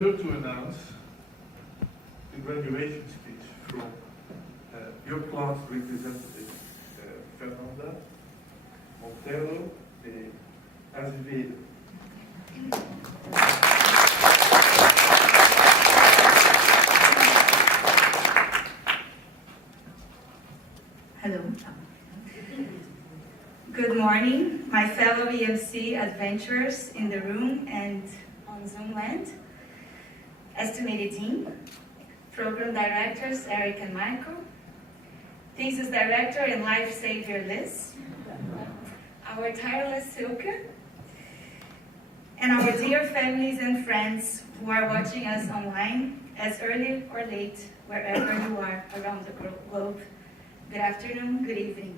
To announce the graduation speech from your class representative, Fernanda, Monteiro, and Azevedo. Hello. Good morning, my fellow EMC adventurers in the room and on Zoom land. Estimated Dean, Program Directors Eric and Michael, Thesis Director and Life Savior Liz, our tireless Silke, and our dear families and friends who are watching us online as early or late, wherever you are around the globe. Good afternoon, good evening.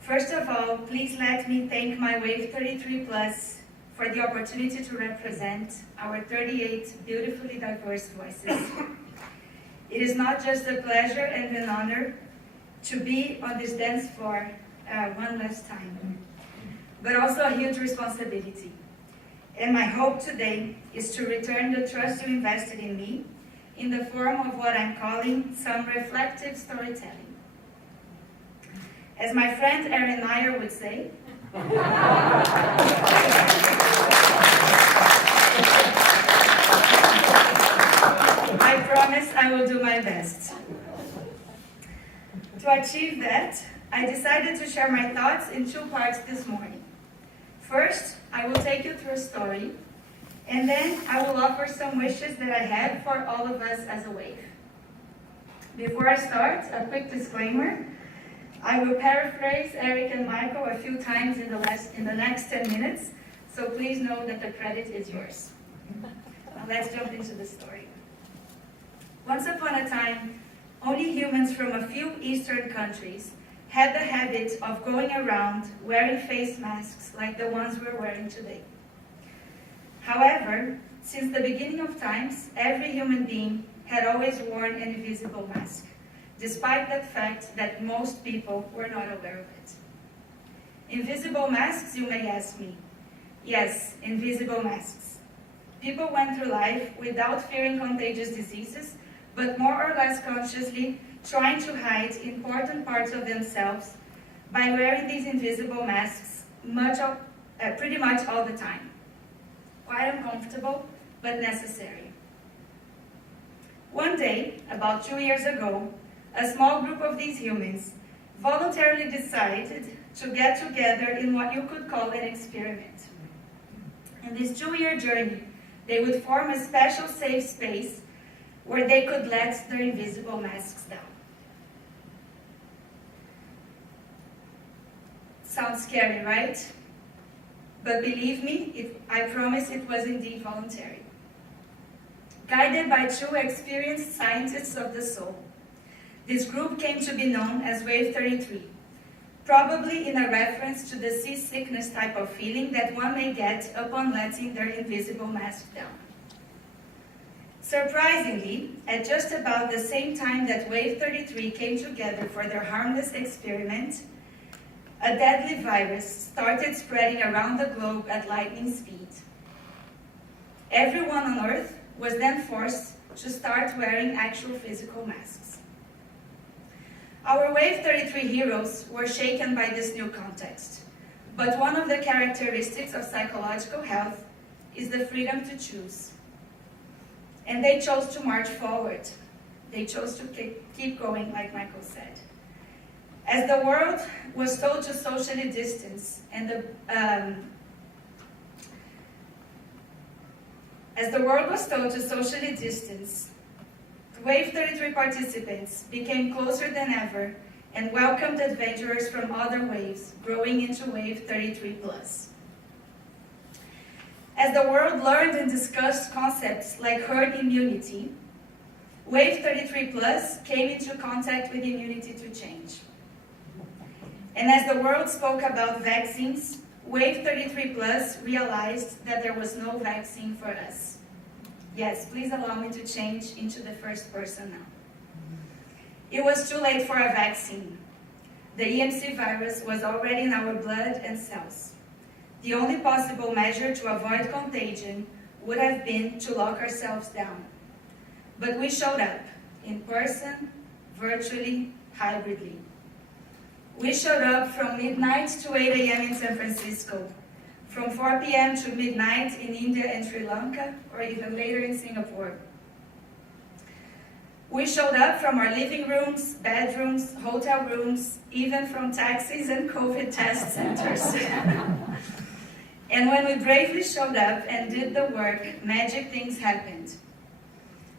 First of all, please let me thank my Wave 33 Plus for the opportunity to represent our 38 beautifully diverse voices. It is not just a pleasure and an honor to be on this dance floor one last time, but also a huge responsibility. And my hope today is to return the trust you invested in me in the form of what I'm calling some reflective storytelling. As my friend Erin Meyer would say, I promise I will do my best. To achieve that, I decided to share my thoughts in two parts this morning. First, I will take you through a story, and then I will offer some wishes that I have for all of us as a wave. Before I start, a quick disclaimer. I will paraphrase Eric and Michael a few times in the next 10 minutes, so please know that the credit is yours. Now let's jump into the story. Once upon a time, only humans from a few Eastern countries had the habit of going around wearing face masks like the ones we're wearing today. However, since the beginning of times, every human being had always worn an invisible mask, despite the fact that most people were not aware of it. Invisible masks, you may ask me. Yes, invisible masks. People went through life without fearing contagious diseases, but more or less consciously trying to hide important parts of themselves by wearing these invisible masks pretty much all the time. Quite uncomfortable, but necessary. One day, about 2 years ago, a small group of these humans voluntarily decided to get together in what you could call an experiment. In this 2-year journey, they would form a special safe space where they could let their invisible masks down. Sounds scary, right? But believe me, I promise it was indeed voluntary. Guided by two experienced scientists of the soul, this group came to be known as Wave 33, probably in a reference to the seasickness type of feeling that one may get upon letting their invisible mask down. Surprisingly, at just about the same time that Wave 33 came together for their harmless experiment, a deadly virus started spreading around the globe at lightning speed. Everyone on Earth was then forced to start wearing actual physical masks. Our Wave 33 heroes were shaken by this new context, but one of the characteristics of psychological health is the freedom to choose. And they chose to march forward. They chose to keep going, like Michael said. As the world was told to socially distance, Wave 33 participants became closer than ever and welcomed adventurers from other waves, growing into Wave 33 Plus. As the world learned and discussed concepts like herd immunity, Wave 33 Plus came into contact with immunity to change. And as the world spoke about vaccines, Wave 33 Plus realized that there was no vaccine for us. Yes, please allow me to change into the first person now. It was too late for a vaccine. The EMC virus was already in our blood and cells. The only possible measure to avoid contagion would have been to lock ourselves down. But we showed up, in person, virtually, hybridly. We showed up from midnight to 8 a.m. in San Francisco, from 4 p.m. to midnight in India and Sri Lanka, or even later in Singapore. We showed up from our living rooms, bedrooms, hotel rooms, even from taxis and COVID test centers. And when we bravely showed up and did the work, magic things happened.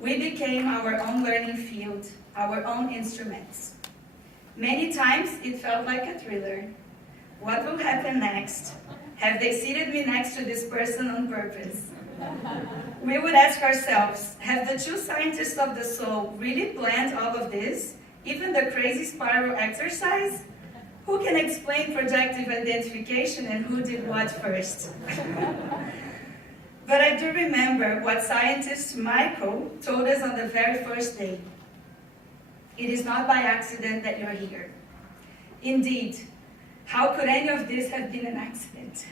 We became our own learning field, our own instruments. Many times it felt like a thriller. What will happen next? Have they seated me next to this person on purpose? We would ask ourselves, have the two scientists of the soul really planned all of this? Even the crazy spiral exercise? Who can explain projective identification and who did what first? But I do remember what scientist Michael told us on the very first day. It is not by accident that you're here. Indeed, how could any of this have been an accident?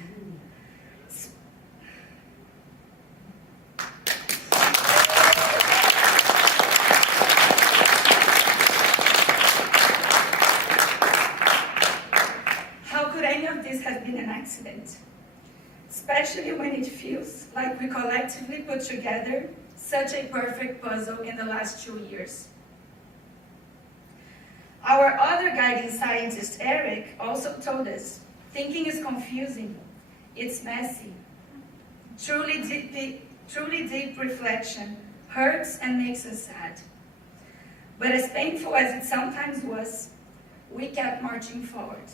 How could any of this have been an accident? Especially when it feels like we collectively put together such a perfect puzzle in the last 2 years. Our other guiding scientist, Eric, also told us, thinking is confusing, it's messy. Truly deep reflection hurts and makes us sad. But as painful as it sometimes was, we kept marching forward.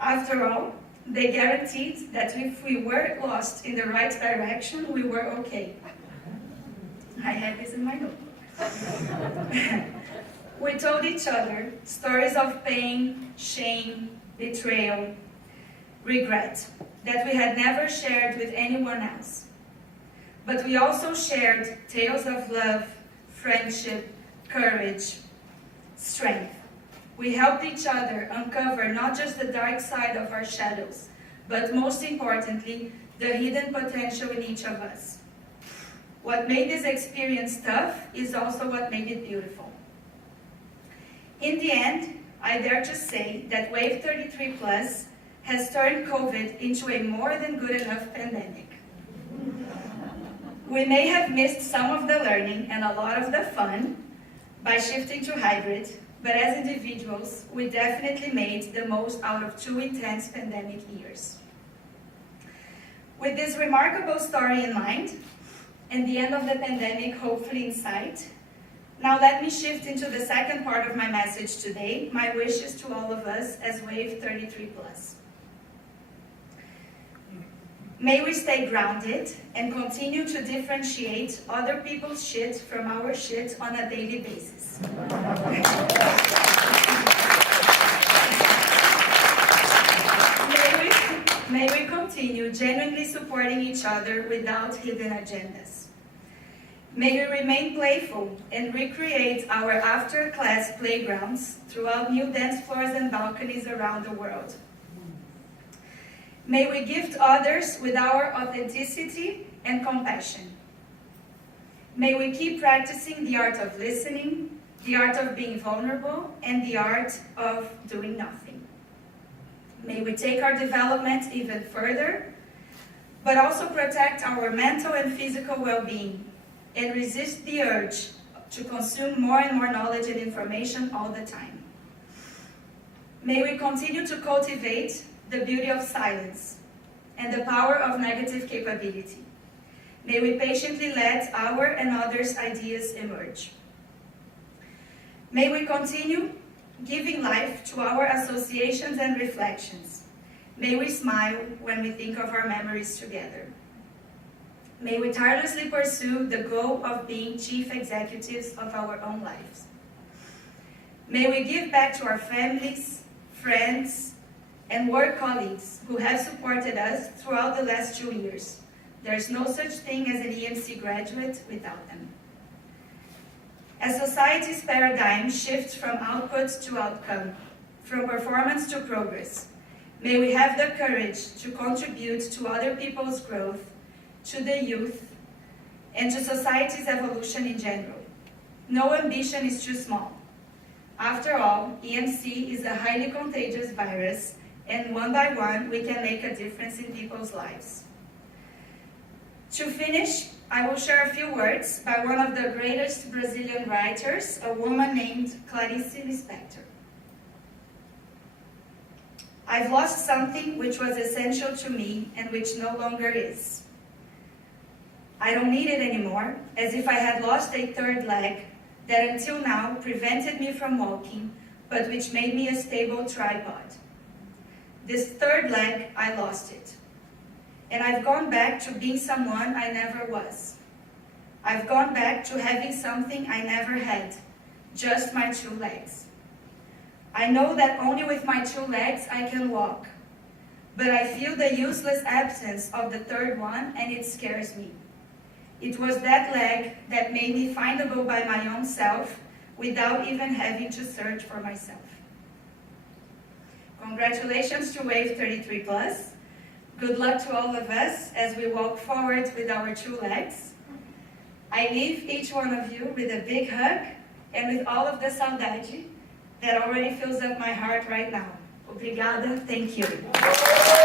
After all, they guaranteed that if we were lost in the right direction, we were okay. I have this in my notebook. We told each other stories of pain, shame, betrayal, regret that we had never shared with anyone else. But we also shared tales of love, friendship, courage, strength. We helped each other uncover not just the dark side of our shadows, but most importantly, the hidden potential in each of us. What made this experience tough is also what made it beautiful. In the end, I dare to say that Wave 33 Plus has turned COVID into a more than good enough pandemic. We may have missed some of the learning and a lot of the fun by shifting to hybrid, but as individuals, we definitely made the most out of 2 intense pandemic years. With this remarkable story in mind, and the end of the pandemic hopefully in sight, now let me shift into the second part of my message today, my wishes to all of us as Wave 33 Plus. May we stay grounded and continue to differentiate other people's shit from our shit on a daily basis. May we continue genuinely supporting each other without hidden agendas. May we remain playful and recreate our after-class playgrounds throughout new dance floors and balconies around the world. May we gift others with our authenticity and compassion. May we keep practicing the art of listening, the art of being vulnerable, and the art of doing nothing. May we take our development even further, but also protect our mental and physical well-being, and resist the urge to consume more and more knowledge and information all the time. May we continue to cultivate the beauty of silence and the power of negative capability. May we patiently let our and others' ideas emerge. May we continue giving life to our associations and reflections. May we smile when we think of our memories together. May we tirelessly pursue the goal of being chief executives of our own lives. May we give back to our families, friends, and work colleagues who have supported us throughout the last 2 years. There is no such thing as an EMC graduate without them. As society's paradigm shifts from output to outcome, from performance to progress, may we have the courage to contribute to other people's growth, to the youth, and to society's evolution in general. No ambition is too small. After all, EMC is a highly contagious virus, and one by one, we can make a difference in people's lives. To finish, I will share a few words by one of the greatest Brazilian writers, a woman named Clarice Lispector. I've lost something which was essential to me and which no longer is. I don't need it anymore, as if I had lost a third leg that until now prevented me from walking, but which made me a stable tripod. This third leg, I lost it. And I've gone back to being someone I never was. I've gone back to having something I never had, just my two legs. I know that only with my two legs I can walk, but I feel the useless absence of the third one, and it scares me. It was that leg that made me findable by my own self without even having to search for myself. Congratulations to Wave 33+. Good luck to all of us as we walk forward with our two legs. I leave each one of you with a big hug and with all of the saudade that already fills up my heart right now. Obrigada, thank you.